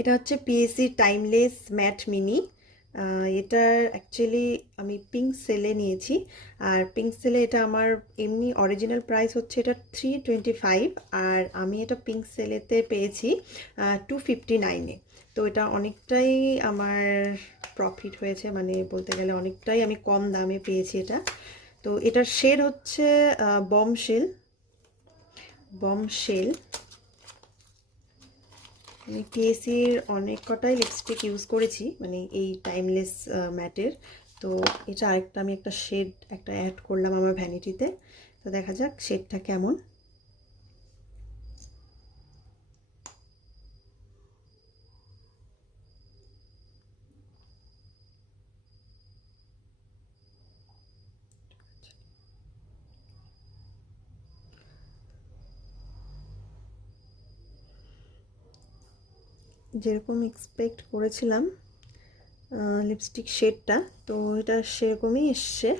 এটা হচ্ছে PSC timeless mat mini. এটার অ্যাকচুয়ালি আমি পিঙ্ক সেলে নিয়েছি। আর পিঙ্ক সেলে এটা আমার এমনি অরিজিনাল প্রাইস হচ্ছে এটা 325, আর আমি এটা পিঙ্ক সেলেতে পেয়েছি 259-এ। তো এটা অনেকটাই আমার প্রফিট হয়েছে, মানে বলতে গেলে অনেকটাই আমি কম দামে পেয়েছি এটা। তো এটার শেড হচ্ছে বমশেল। বমশেল আমি পিএসির অনেক কটাই লিপস্টিক ইউজ করেছি, মানে এই টাইমলেস ম্যাটের। তো এটা আরেকটা আমি একটা শেড একটা অ্যাড করলাম আমার ভ্যানিটিতে। তো দেখা যাক শেডটা কেমন। যেরকম এক্সপেক্ট করেছিলাম লিপস্টিক শেডটা, তো এটা সেরকমই এসছে।